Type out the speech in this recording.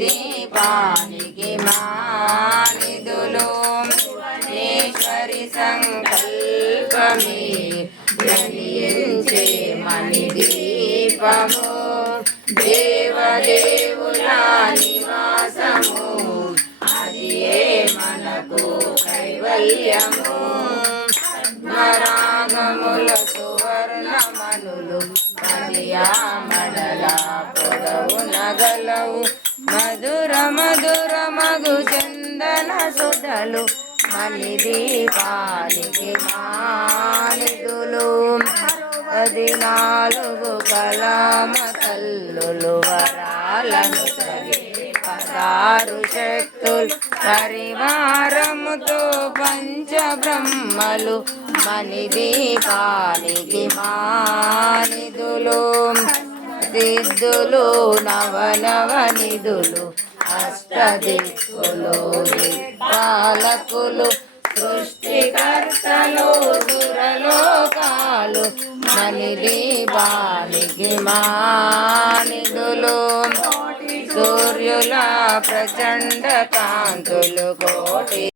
దీపానికి మానిదులు భువనేశ్వరి సంకల్పమే జనించే మణి దీపము దేవదేవుల నివాసము అదియే మనకు కైవల్యము పద్మరాగముల సువర్ణమనులు మదియామడల పొడవు నగలవు మధుర మధుర మగు చందన సుధలు మణి దీపానికి మానిదులు 14 కళామ తల్లులు వరాలను సగి 16 శక్తులు పరివారముతో పంచబ్రహ్మలు మణి దీపానికి మానిదులు సిద్ధులు నవనవనిధులు అష్టదిక్కులు దిక్పాలకులు సృష్టికర్తలు సురలోకాలు మణి దీపానికి మానిదులు సూర్యుల ప్రచండ కాంతులు కోటి